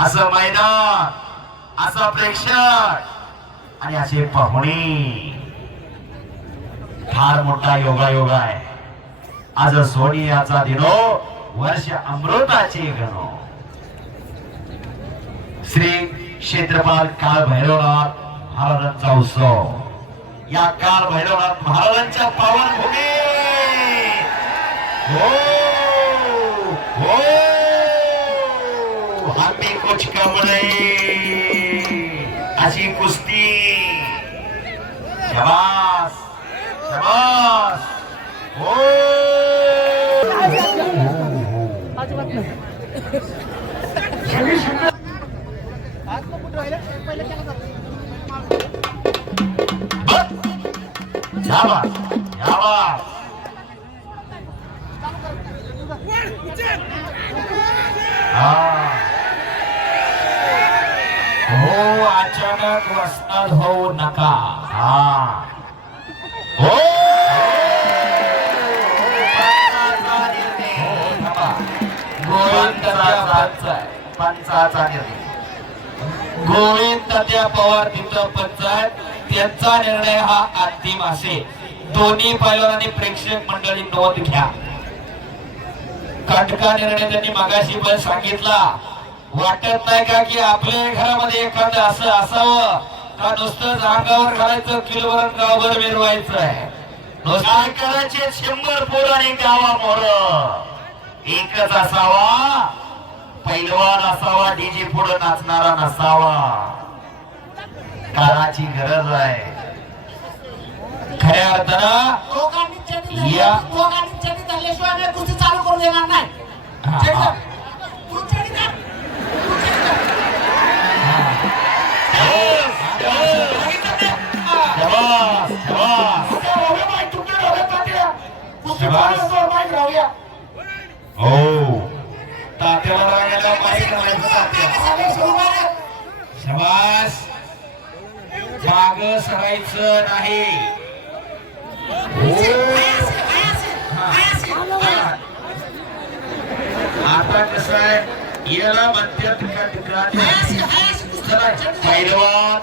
असं मैदान, असा प्रेक्षक आणि असे पाहुणे, फार मोठा योगायोग आहे. आज सोनियाचा दिनो, वर्ष अमृताची गणो. श्री क्षेत्रपाल काळ भैरवनाथ महाराजांचा उत्सव. या काळ भैरवनाथ महाराजांच्या पावन भूमी. हो हो, आम्ही कुछ कम नहीं, अशी कुस्ती. शाबास शाबास. हो शाबास शाबास. हो, अचानक वसनात होऊ नका. हो, पंचाचा निर्णय. गोविंद तात्या पवार तिथं पंचायत, त्यांचा निर्णय हा अंतिम असेल. दोन्ही पैलवानांनी प्रेक्षक मंडळी नोंद घ्या. कंटका निर्णय त्यांनी मगाशी पण सांगितला. वाटत नाही का की आपल्या घरामध्ये एखादं असं असावं का नुसतं अंगावर घालायचं, किलोवर गावभर मिरवायचं आहे. काय करायचे 100 पोर आणि गावा मोर. एकच असावा, पैलवान असावा, डीजे पुढे नाचणारा नसावा. काळाची गरज आहे. खऱ्या अर्थानं या दोघांनी चटी धरल्याशिवाय मी कुस्ती चालू करू देणार नाही. शबास. माग सरायचं नाही. आता कसं आहे, याला म्हणतात पैलवान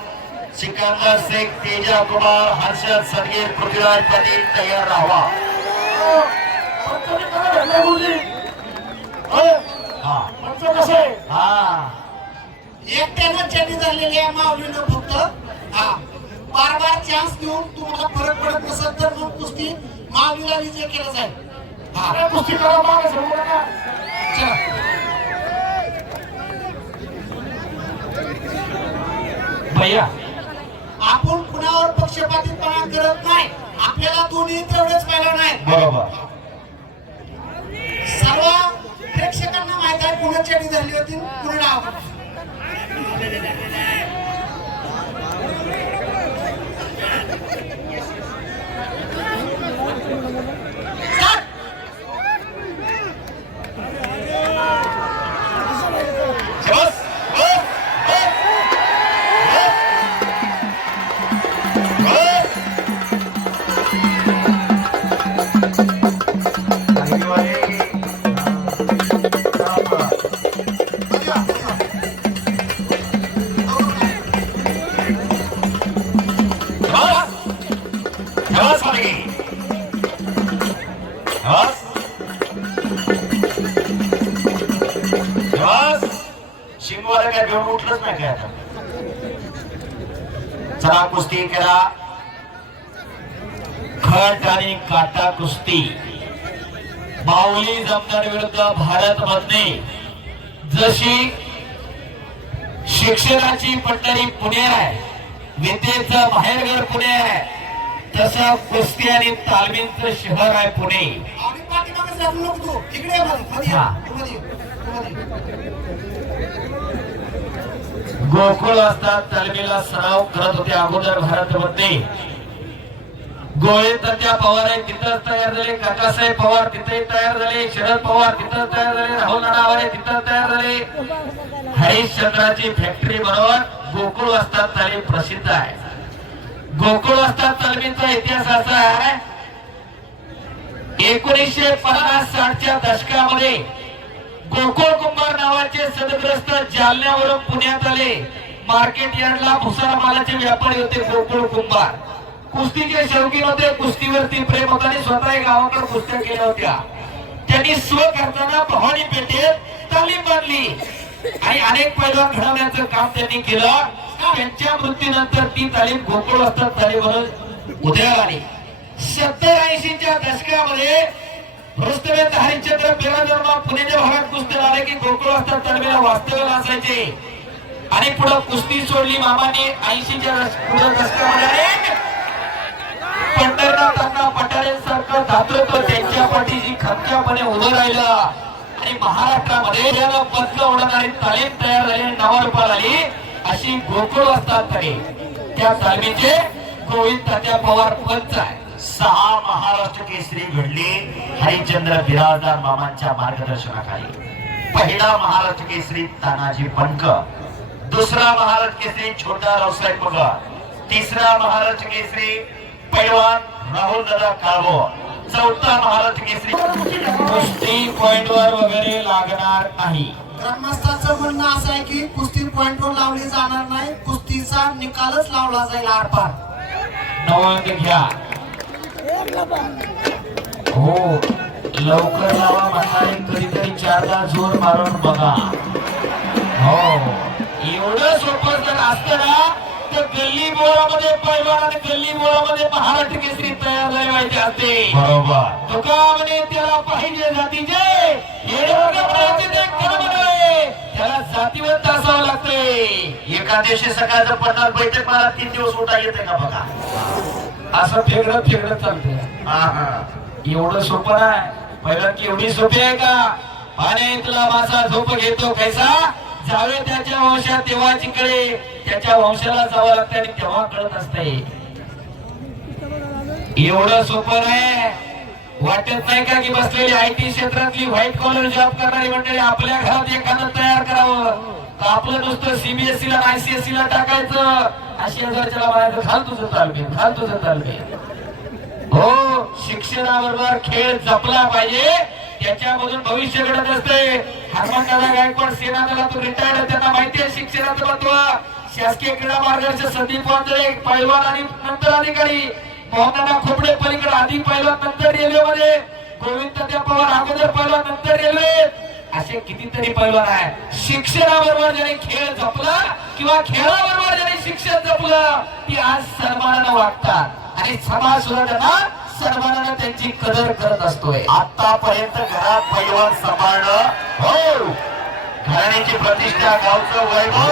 सिकंदर शेख, तेजा कुमार, हर्षद सरगेर, पृथ्वीराज पाटील तयार राहावा. एकट्यानं चटी धरलेली आहे माऊलीनं फक्त. बार बार चान्स देऊन तुम्हाला फरक पडत नसेल तर मग कुस्ती माऊलीला विजय केला जाईल. कुस्ती करा मागे सोडू नका. भैया, आपण कुणावर पक्षपातीपणा करत नाही. आपल्याला दोन्ही तेवढेच पैलवान आहेत. बरोबर. सर्व प्रेक्षकांना माहित आहे कुणा चटी धरली होती, कुणा डाव. शिंगवाला काय घेऊन उठलंच नाही काय आता. चला कुस्ती करा. खट आणि काटा कुस्ती. माऊली जमदार विरुद्ध भारत मधने जशी शिक्षणाची पंढरी पुणे आहे, विद्येचं माहेरघर पुणे आहे, तसं कुस्ती आणि तालमीचं शहर आहे पुणे. आणि पाठीमागे जाऊ नको तू. इकडे गोकुळ असतात तालमीला सराव करत होते अगोदर भारतमध्ये. गोविंद तात्या पवार आहे तिथंच तयार झाले, काकासाहेब पवार तिथे तयार झाले, शरद पवार तिथं तयार झाले, राहुल नाडावरे तिथं तयार झाले. हरिश्चंद्राची फॅक्टरी बरोबर गोकुळ असतात तालीम प्रसिद्ध आहे. गोकुळ असतात तालमीचा इतिहास असा आहे, 1950-60च्या दशकामध्ये गोकुळ कुंभार नावाचे सदग्रस्त जालन्यावरून पुण्यात आले. मार्केट यार्डला भुसार मालाचे व्यापारी होते गोकुळ कुंभार. कुस्तीचे शौकीन होते, कुस्तीवरती प्रेम होतं आणि स्वतः गावाकडे कुस्त्या केल्या होत्या. त्यांनी स्वखर्चाने भवानी पेठेत तालीम बांधली आणि अनेक पैलवान घडवण्याचं काम त्यांनी केलं. त्यांच्या मृत्यूनंतर ती तालीम गोकुळ असतात तालीम म्हणून उदयाला आली. 70-80च्या दशकामध्ये रुस्तमेत हरिश्चंद्र बिराजमान पुण्याच्या भागात कुस्ती आले की गोकुळ असतात तालमीला वास्तव्याला असायचे आणि पुढे कुस्ती सोडली मामाने 80च्या दशकामध्ये. पंढरनाथांना पठारेंसारखं दातृत्व त्यांच्या पाठीशी खंबीरपणे उभं राहिलं आणि महाराष्ट्रामध्ये त्याला बदल उडवणारी तालीम तयार झाली, नावारूपाला आली अशी गोकुळ असतात तरी त्या तालमीचे गोविंद तात्या पवार पंच आहे. 6 महाराष्ट्र केसरी घडली हरिश्चंद्र बिराजदार मामांच्या मार्गदर्शनाखाली. पहिला महाराष्ट्र केसरी तानाजी बनक, दुसरा महाराष्ट्र केसरी छोटा रावसाहेब मगर, तिसरा महाराष्ट्र केसरी पैलवान राहुल दादा काळभो, चौथा महाराष्ट्र केसरी. कुस्ती पॉइंट वर वगैरे लागणार नाही. ग्रामस्थांचं म्हणणं असं आहे की कुस्ती पॉइंटवर लावली जाणार नाही, कुस्तीचा निकालच लावला जाईल आरपार. नोंद घ्या. हो, लवकर लावा म्हणणारे कधीतरी 4दा जोर मारून बघा. हो, एवढं सोपं जर असतं ना तर गल्ली बोळामध्ये पैलवान आणि गल्ली बोळामध्ये महाराष्ट्र केसरी तयार झाले पाहिजे असते. बरोबर. तुका म्हणे त्याला पाहिजे जातीचे त्याला जातीवंत असावं लागतंय. एका दिवशी सकाळचं 50 बैठक मला 3 दिवस उठा येते का बघा. असं फेगडत फेगडत चालतंय. एवढं सोपं नाही. पहिलं केवढी सोपी आहे का. आणि तुला माझा झोप घेतो कैसा जावे त्याच्या वंशात तेव्हा जिकडे त्याच्या वंशाला जावं लागतं आणि तेव्हा कळत असते. एवढं सोपं नाही. वाटत नाही का की बसलेली IT क्षेत्रातली व्हाईट कॉलर जॉब करणारी मंडळी आपल्या घरात एखादं तयार करावं का आपलं नुसतं CBSE ला ICSE ला टाकायचं. 80,000च्या म्हणायचं घाल तुझं तालमीत, घाल तुझं तालमीत. हो, शिक्षणाबरोबर खेळ जपला पाहिजे, त्याच्यामधून भविष्य घडत असते. हनुमंतदादा गायकवाड सेना दलातून रिटायर्ड, त्यांना माहिती आहे शिक्षणाचं महत्व. शासकीय क्रीडा मार्गदर्शक संदीप वांजळे पैलवान आणि नंतर अधिकारी, मोहनदादा खोपडे पलीकडे आधी पैलवान नंतर रेल्वेमध्ये, गोविंद तात्या पवार अगोदर पैलवान नंतर रेल्वे. असे कितीतरी पैलवान आहे. शिक्षणाबरोबर ज्याने खेळ जपला किंवा खेळाबरोबर ज्याने शिक्षण जपलं ती आज सन्मानानं वागतात आणि समाज सुद्धा त्यांना सन्मानानं त्यांची कदर करत असतोय. आतापर्यंत घरात पैलवान सांभाळणं, हो, घराण्याची प्रतिष्ठा, गावचं वैभव.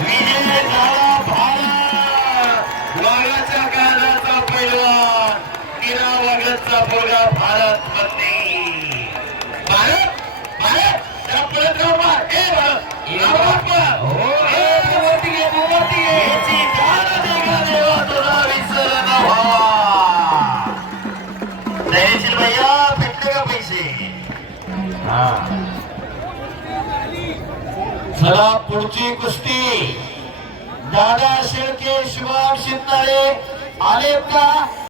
विजय झाला भारत. वाघाच्या काळाचा पैलवान, मीरा वाघाचा पोरगा भारत मध्ये. भारत भारत त्या पळत राहू बा. ए भारत, भैया भेटले का पैसे. चला पुढची कुस्ती. दादा शेळके, शुभम शिंदे आले का.